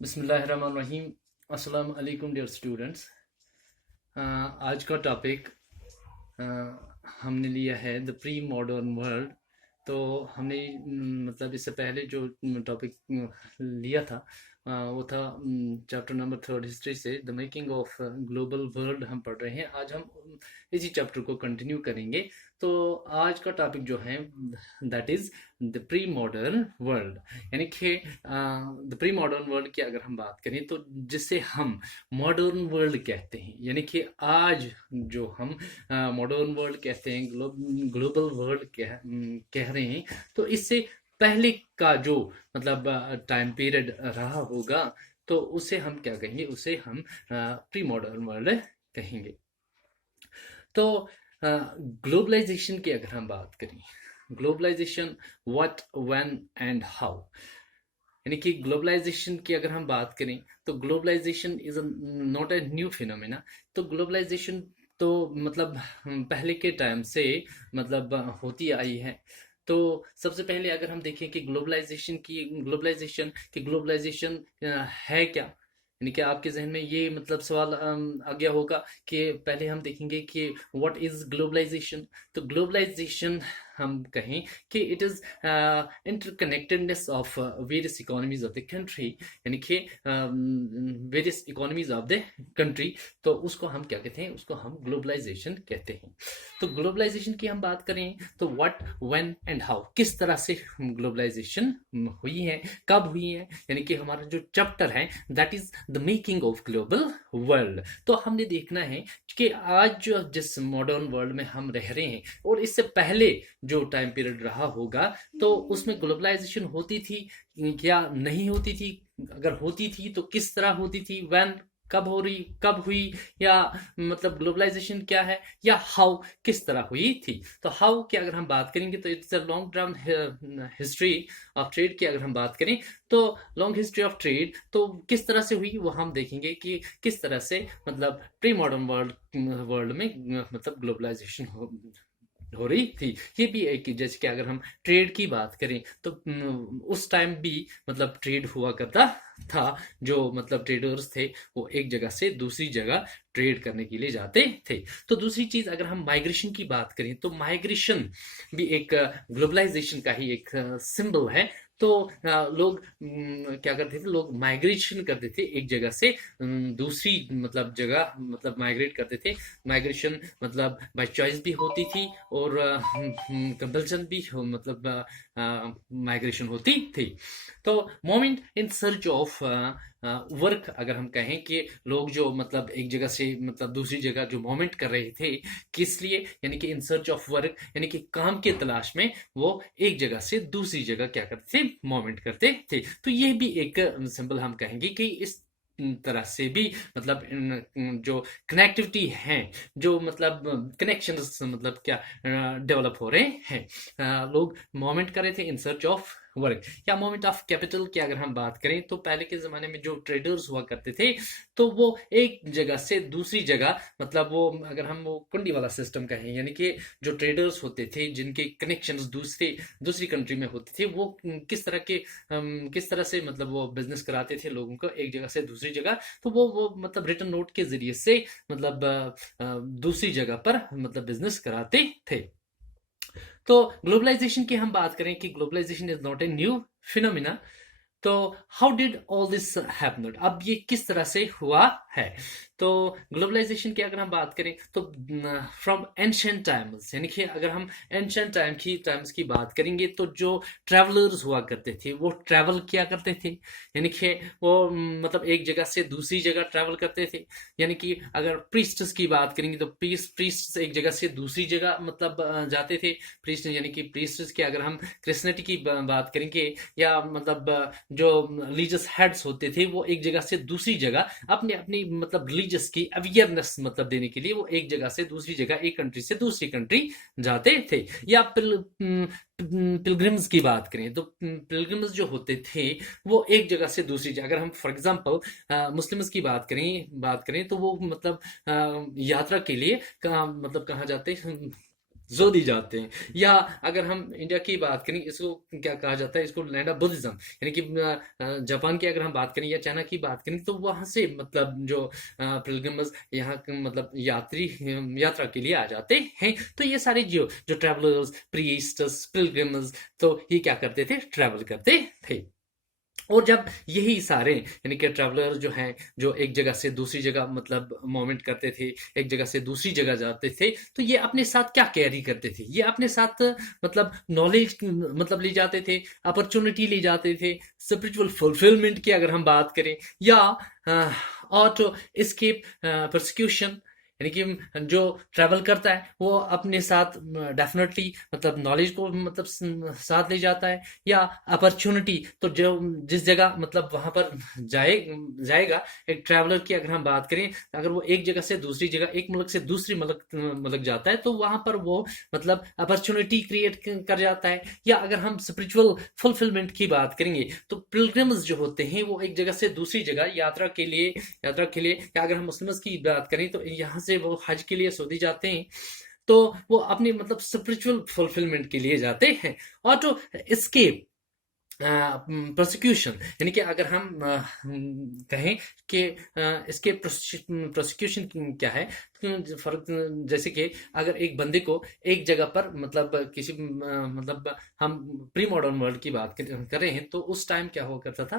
बिस्मिल्लाहिर्रहमानिर्रहीम। अस्सलाम वालेकुम डियर स्टूडेंट्स। आज का टॉपिक हमने लिया है द प्री मॉडर्न वर्ल्ड। तो हमने मतलब इससे पहले जो टॉपिक लिया था वो था चैप्टर नंबर 3 हिस्ट्री से the making of global world हम पढ़ रहे हैं। आज हम इसी चैप्टर को कंटिन्यू करेंगे। तो आज का टॉपिक जो है that is the pre modern world, यानी कि द प्री मॉडर्न वर्ल्ड की अगर हम बात करें तो जिसे हम मॉडर्न वर्ल्ड कहते हैं, यानी कि आज जो हम मॉडर्न वर्ल्ड कहते हैं, ग्लोबल वर्ल्ड कह रहे हैं, तो इससे पहले का जो मतलब टाइम पीरियड रहा होगा तो उसे हम क्या कहेंगे, उसे हम प्री मॉडर्न वर्ल्ड कहेंगे। तो ग्लोबलाइजेशन की अगर हम बात करें, globalization what, when and how, यानी कि ग्लोबलाइजेशन की अगर हम बात करें तो globalization is not a new phenomena. तो ग्लोबलाइजेशन तो मतलब पहले के टाइम से मतलब होती आई है। तो सबसे पहले अगर हम देखें कि ग्लोबलाइजेशन है क्या, यानी कि आपके जहन में ये मतलब सवाल आ गया होगा कि पहले हम देखेंगे कि व्हाट इज ग्लोबलाइजेशन। तो ग्लोबलाइजेशन हम कहें कि it is interconnectedness of various economies of the country, यानी कि various economies of the country. तो उसको हम क्या कहते हैं, उसको हम ग्लोबलाइजेशन कहते हैं। तो ग्लोबलाइजेशन की हम बात करें तो व्हाट, व्हेन एंड हाउ, किस तरह से ग्लोबलाइजेशन हुई है, कब हुई है, यानी कि हमारा जो चैप्टर है that is the making of global world. तो हमने देखना है कि आज जो जिस मॉडर्न वर्ल्ड में हम रह रहे हैं और इससे पहले जो टाइम पीरियड रहा होगा तो उसमें ग्लोबलाइजेशन होती थी या नहीं होती थी, अगर होती थी तो किस तरह होती थी, व्हेन कब हो रही, कब हुई, या मतलब ग्लोबलाइजेशन क्या है, या हाउ किस तरह हुई थी। तो हाउ की अगर हम बात करेंगे तो it's a long term history of trade की अगर हम बात करें तो लॉन्ग हिस्ट्री ऑफ ट्रेड तो किस तरह से हुई वो हम देखेंगे कि किस तरह से मतलब प्री मॉडर्न वर्ल्ड में मतलब ग्लोबलाइजेशन हो रही थी। ये भी एक, जैसे कि अगर हम ट्रेड की बात करें तो उस टाइम भी मतलब ट्रेड हुआ करता था। जो मतलब ट्रेडर्स थे वो एक जगह से दूसरी जगह ट्रेड करने के लिए जाते थे। तो दूसरी चीज अगर हम माइग्रेशन की बात करें तो माइग्रेशन भी एक ग्लोबलाइजेशन का ही एक सिंबल है। तो लोग क्या करते थे, लोग माइग्रेशन करते थे एक जगह से दूसरी मतलब जगह मतलब माइग्रेट करते थे। माइग्रेशन मतलब बाय चॉइस भी होती थी और कंपल्सन भी मतलब माइग्रेशन होती थी। तो moment in search of work, अगर हम कहें कि लोग जो मतलब एक जगह से मतलब दूसरी जगह जो मोमेंट कर रहे थे, किस लिए, यानी कि इन सर्च ऑफ वर्क, यानी कि काम के तलाश में वो एक जगह से दूसरी जगह क्या करते थे, मोमेंट करते थे। तो ये भी एक सिंबल हम कहेंगे कि इस तरह से भी मतलब जो कनेक्टिविटी है, जो मतलब कनेक्शंस मतलब क्या डेवलप हो रहे हैं। लोग मोमेंट कर रहे थे इन सर्च ऑफ वर्क। या मोमेंट ऑफ कैपिटल की अगर हम बात करें तो पहले के जमाने में जो ट्रेडर्स हुआ करते थे तो वो एक जगह से दूसरी जगह मतलब वो अगर हम वो कुंडी वाला सिस्टम कहें, यानी कि जो ट्रेडर्स होते थे जिनके कनेक्शंस दूसरी कंट्री में होते थे, वो किस तरह से मतलब वो बिजनेस कराते थे लोगों को एक जगह से दूसरी जगह। तो वो मतलब रिटर्न नोट के जरिए से मतलब दूसरी जगह पर मतलब बिजनेस कराते थे। तो ग्लोबलाइजेशन की हम बात करें कि globalisation is not a new phenomena. तो how did all this happen, अब ये किस तरह से हुआ है। तो ग्लोबलाइजेशन की अगर हम बात करें तो फ्रॉम एंशिएंट टाइम्स, यानी कि अगर हम एंशिएंट टाइम्स की बात करेंगे तो जो ट्रैवलर्स हुआ करते थे वो ट्रैवल किया करते थे, यानी कि वो मतलब एक जगह से दूसरी जगह ट्रैवल करते थे। यानी कि अगर प्रीस्ट्स की बात करेंगे तो प्रीस्ट एक जगह से दूसरी जगह मतलब जाते थे। प्रीस्ट यानी कि प्रीस्ट्स की अगर हम क्रिश्चियनिटी की बात करेंगे या मतलब जो रिलीजियस हेड्स होते थे वो एक जगह से दूसरी जगह अपने अपनी मतलब रिलीजियस की अवेयरनेस मतलब देने के लिए वो एक जगह से दूसरी जगह, एक कंट्री से दूसरी कंट्री जाते थे। या पिलग्रिम्स की बात करें तो पिलग्रिम्स जो होते थे वो एक जगह से दूसरी जगह, अगर हम फॉर एग्जांपल मुस्लिम्स की बात करें तो वो मतलब यात्रा के लिए मतलब कहाँ जाते हैं, जो दी जाते हैं। या अगर हम इंडिया की बात करें, इसको क्या कहा जाता है, इसको लैंड ऑफ बुद्धिज्म, यानी कि जापान की अगर हम बात करें या चाइना की बात करें, तो वहां से मतलब जो पिलग्रिम्स यहाँ मतलब यात्री यात्रा के लिए आ जाते हैं। तो ये सारे जो जो ट्रैवलर्स, प्रीस्ट्स, पिलग्रिम्स, तो ये क्या करते थे, ट्रैवल करते थे। और जब यही सारे यानी कि ट्रैवलर जो हैं, जो एक जगह से दूसरी जगह मतलब मूवमेंट करते थे, एक जगह से दूसरी जगह जाते थे, तो ये अपने साथ क्या कैरी करते थे, ये अपने साथ मतलब नॉलेज मतलब ले जाते थे, अपॉर्चुनिटी ले जाते थे, स्पिरिचुअल फुलफिलमेंट की अगर हम बात करें, या ऑटो एस्केप प्रोसिक्यूशन, यानी कि जो ट्रैवल करता है वो अपने साथ डेफिनेटली मतलब नॉलेज को मतलब साथ ले जाता है, या अपॉर्चुनिटी, तो जो जिस जगह मतलब वहां पर जाएगा, एक ट्रैवलर की अगर हम बात करें, अगर वो एक जगह से दूसरी जगह, एक मुल्क से दूसरी मुल्क जाता है, तो वहां पर वो मतलब अपॉर्चुनिटी क्रिएट कर जाता है। या अगर हम स्पिरिचुअल फुलफिलमेंट की बात करेंगे, तो पिलग्रिम्स जो होते हैं वो एक जगह से दूसरी जगह यात्रा के लिए, या अगर हम मुस्लिम्स की बात करें तो यहाँ से वो हज के लिए सऊदी जाते हैं, तो वो अपनी मतलब स्पिरिचुअल फुलफिलमेंट के लिए जाते हैं। और तो इसके प्रोसिक्यूशन, यानी कि अगर हम कहें कि इसके प्रोसिक्यूशन क्या है, फर्क जैसे कि अगर एक बंदे को एक जगह पर मतलब किसी मतलब हम प्री मॉडर्न वर्ल्ड की बात कर रहे हैं, तो उस टाइम क्या हुआ करता था,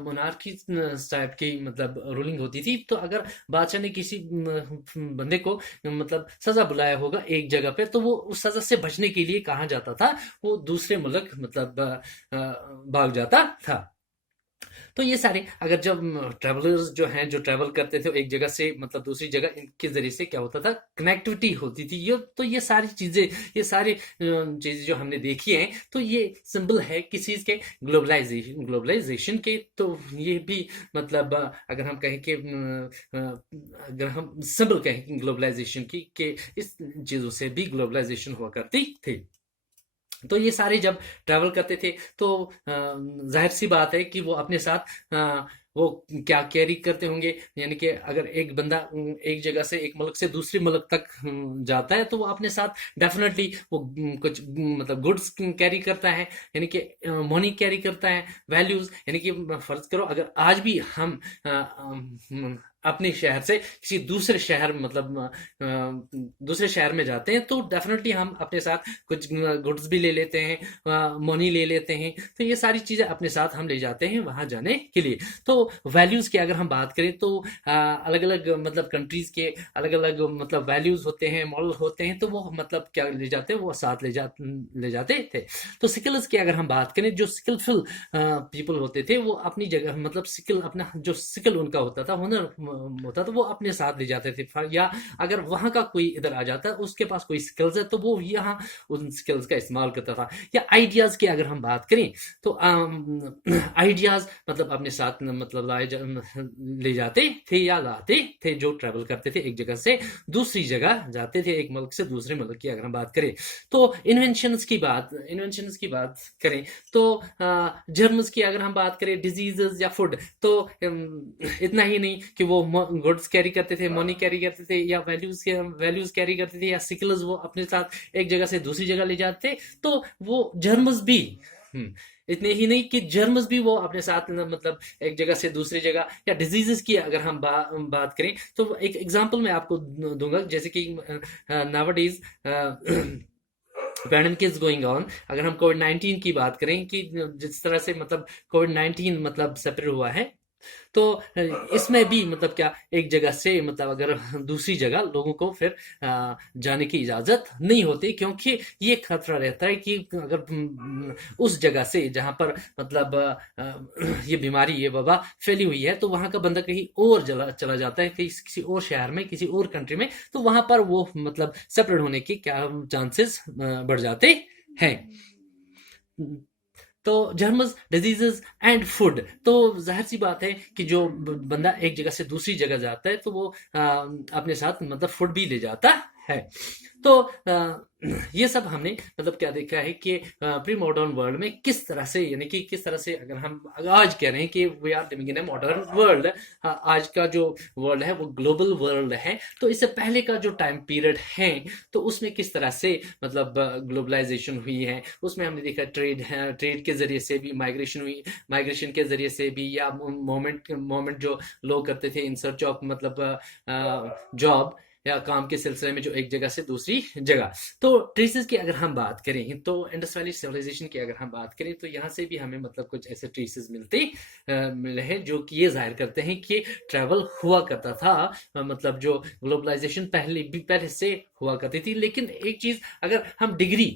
मोनार्की टाइप की मतलब रूलिंग होती थी। तो अगर बादशाह ने किसी बंदे को मतलब सजा बुलाया होगा एक जगह पे, तो वो उस सजा से बचने के लिए कहाँ जाता था, वो दूसरे मुल्क मतलब भाग जाता था। तो ये सारे अगर जब ट्रैवलर्स जो हैं, जो ट्रैवल करते थे एक जगह से मतलब दूसरी जगह, इनके जरिए से क्या होता था, कनेक्टिविटी होती थी। ये तो ये सारी चीजें, ये सारी चीजें जो हमने देखी हैं, तो ये सिंबल है किस चीज के, ग्लोबलाइजेशन के। तो ये भी मतलब अगर हम कहें कि अगर हम सिंबल कहें ग्लोबलाइजेशन की, कि इस चीजों से भी ग्लोबलाइजेशन हुआ करती थी। तो ये सारे जब ट्रैवल करते थे, तो जाहिर सी बात है कि वो अपने साथ वो क्या कैरी करते होंगे, यानी कि अगर एक बंदा एक जगह से एक मुल्क से दूसरे मुल्क तक जाता है, तो वो अपने साथ डेफिनेटली वो कुछ मतलब गुड्स कैरी करता है, यानी कि मनी कैरी करता है, वैल्यूज, यानी कि फर्ज करो अगर आज भी हम अपने शहर से किसी दूसरे शहर मतलब दूसरे शहर में जाते हैं, तो डेफिनेटली हम अपने साथ कुछ गुड्स भी ले लेते हैं, मनी ले लेते हैं। तो ये सारी चीजें अपने साथ हम ले जाते हैं वहां जाने के लिए। तो वैल्यूज की अगर हम बात करें, तो अलग अलग मतलब कंट्रीज के अलग अलग मतलब वैल्यूज होते हैं, मॉडल होते हैं, तो वो मतलब क्या ले जाते हैं, वो साथ ले जाते थे। तो स्किल्स की अगर हम बात करें, जो स्किलफुल पीपल होते थे, वो अपनी जगह मतलब स्किल, अपना जो स्किल उनका होता था, हुनर होता था, वो अपने साथ ले जाते थे। या अगर वहां का कोई इधर आ जाता है, उसके पास कोई स्किल्स है, तो वो यहाँ उन स्किल्स का इस्तेमाल करता था। या आइडियाज की अगर हम बात करें, तो आइडियाज मतलब अपने साथ मतलब ले जाते थे या लाते थे, जो ट्रैवल करते थे एक जगह से दूसरी जगह जाते थे, एक मुल्क से दूसरे मुल्क की अगर हम बात करें। तो इन्वेंशंस की बात करें, तो जर्म्स की अगर हम बात करें, डिजीजेस या फूड, तो इतना ही नहीं कि वो गुड्स कैरी करते थे, मनी कैरी करते थे, या वैल्यूज कैरी करते थे, या स्किल्स वो अपने साथ एक जगह से दूसरी जगह ले जाते। तो वो जर्म्स भी इतने ही नहीं कि जर्म्स भी वो अपने साथ मतलब एक जगह से दूसरी जगह, या डिजीजेस की अगर हम बात करें, तो एक एग्जांपल मैं आपको दूंगा, जैसे कि nowadays pandemic is going on. अगर हम कोविड-19 की बात करें, कि जिस तरह से मतलब कोविड-19 मतलब सेपरेट हुआ है, तो इसमें भी मतलब क्या, एक जगह से मतलब अगर दूसरी जगह लोगों को फिर जाने की इजाजत नहीं होती, क्योंकि ये खतरा रहता है कि अगर उस जगह से जहां पर मतलब ये बीमारी, ये वबा फैली हुई है, तो वहां का बंदा कहीं और चला जाता है, किसी और शहर में, किसी और कंट्री में, तो वहां पर वो मतलब सेपरेट होने के क्या चांसेस बढ़ जाते हैं। तो जर्म्स, डिजीजेस एंड फूड, तो जाहिर सी बात है कि जो बंदा एक जगह से दूसरी जगह जाता है, तो वो अपने साथ मतलब फूड भी ले जाता है। तो ये सब हमने मतलब क्या देखा है कि प्री मॉडर्न वर्ल्ड में किस तरह से, यानी कि किस तरह से अगर हम आज कह रहे हैं कि we are living in a modern world, आज का जो वर्ल्ड है वो ग्लोबल वर्ल्ड है, तो इससे पहले का जो टाइम पीरियड है तो उसमें किस तरह से मतलब ग्लोबलाइजेशन हुई है, उसमें हमने देखा ट्रेड के जरिए से भी माइग्रेशन हुई, माइग्रेशन के जरिए से भी, या मोमेंट जो लोग करते थे इन सर्च ऑफ मतलब जॉब या काम के सिलसिले में, जो एक जगह से दूसरी जगह। तो ट्रेसेस की अगर हम बात करें, तो इंडस वैली सिविलाइजेशन की अगर हम बात करें, तो यहाँ से भी हमें मतलब कुछ ऐसे ट्रेसेस मिले हैं जो कि ये जाहिर करते हैं कि ट्रैवल हुआ करता था, मतलब जो ग्लोबलाइजेशन पहले से हुआ करती थी। लेकिन एक चीज, अगर हम डिग्री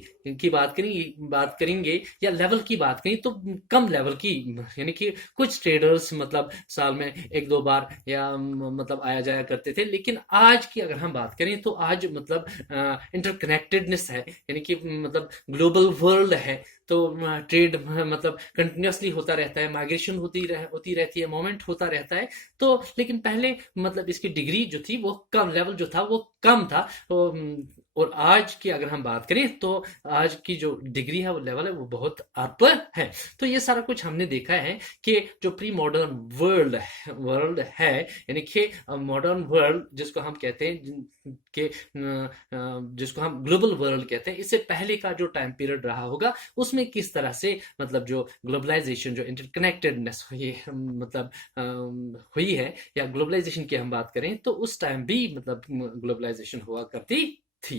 की बात करेंगे या लेवल की बात करें, तो कम लेवल की, यानी कि कुछ ट्रेडर्स मतलब साल में एक दो बार या मतलब आया जाया करते थे। लेकिन आज की अगर हम बात करें, तो आज मतलब इंटरकनेक्टेडनेस है, यानी कि मतलब ग्लोबल वर्ल्ड है, तो ट्रेड मतलब कंटिन्यूसली होता रहता है, माइग्रेशन होती रहती है, मोमेंट होता रहता है। तो लेकिन पहले मतलब इसकी डिग्री जो थी वो कम, लेवल जो था वो कम था। तो और आज की अगर हम बात करें, तो आज की जो डिग्री है, वो लेवल है, वो बहुत अप है। तो ये सारा कुछ हमने देखा है कि जो प्री मॉडर्न वर्ल्ड है, यानी कि मॉडर्न वर्ल्ड जिसको हम कहते हैं कि जिसको हम ग्लोबल वर्ल्ड कहते हैं, इससे पहले का जो टाइम पीरियड रहा होगा, उसमें किस तरह से मतलब जो ग्लोबलाइजेशन, जो इंटरकनेक्टेडनेस हुई मतलब हुई है, या ग्लोबलाइजेशन की हम बात करें, तो उस टाइम भी मतलब ग्लोबलाइजेशन हुआ करती थी।